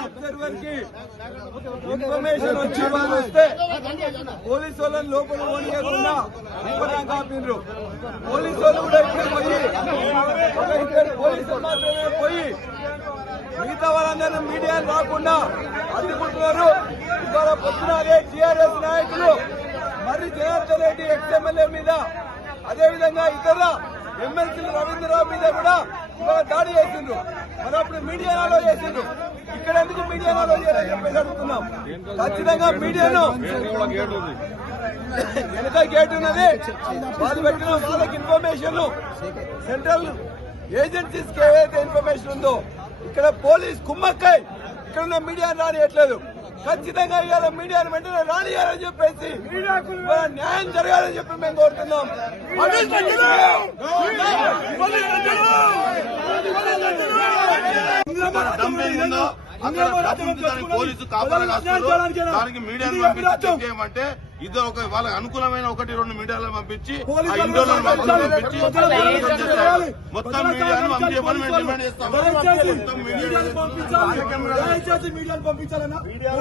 Observer information వచ్చి వాళ్ళు వస్తే పోలీసు వాళ్ళని లోపల ఓడియకుండా ఇవ్వడానికి ఆపిండ్రు పోలీసు వాళ్ళు కూడా ఇక్కడ పోయి ఒక ఇద్దరు పోలీసులు మాత్రమే పోయి మిగతా వాళ్ళందరూ మీడియా రాకుండా అడ్డుకుంటున్నారు. ఇవాళ పొద్దున అదే టీఆర్ఎస్ నాయకులు మరి జనార్దన్ రెడ్డి ఎక్స్ఎమ్మెల్యే మీద అదేవిధంగా ఇతర ఎమ్మెల్సీలు రవీంద్రరావు మీద కూడా ఇవాళ దాడి చేసిండ్రు. మరి అప్పుడు మీడియాలో చేసిండ్రు. ఇక్కడ ఎందుకు మీడియాలో చేయాలని చెప్పేసి అడుగుతున్నాం. ఖచ్చితంగా మీడియాను వెనక గేట్ ఉన్నది. వాళ్ళు పెట్టిన వాళ్ళకి ఇన్ఫర్మేషన్ సెంట్రల్ ఏజెన్సీస్కి ఏదైతే ఇన్ఫర్మేషన్ ఉందో ఇక్కడ పోలీస్ కుమ్మక్కై ఇక్కడ ఉన్న మీడియా రానియట్లేదు. ఖచ్చితంగా ఇవాళ మీడియాను వెంటనే రానియాలని చెప్పేసి ఇవాళ న్యాయం జరగాలని చెప్పి మేము కోరుతున్నాం దమ్మేందో అక్కడ దానికి పోలీసు కాపలా కాస్తున్నారు దానికి మీడియాను పంపించి చెక్ చేయమంటే ఇద్దరు ఒక వాళ్ళకి అనుకూలమైన ఒకటి రెండు మీడియాలను పంపించి ఆ పంపించి. మొత్తం మీడియాను పంపించమని మేము డిమాండ్ చేస్తాం మొత్తం మీడియాను దయచేసి మీడియాను పంపించాలన్నా మీడియా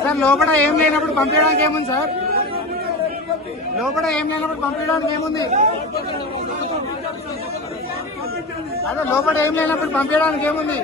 సార్ లోపల ఏం లేనప్పుడు పంపించడానికి ఏముంది సార్? లోపల ఏం లేనప్పుడు పంపించడానికి ఏముంది? అదే లోపల ఏం లేనప్పుడు పంపించడానికి ఏముంది?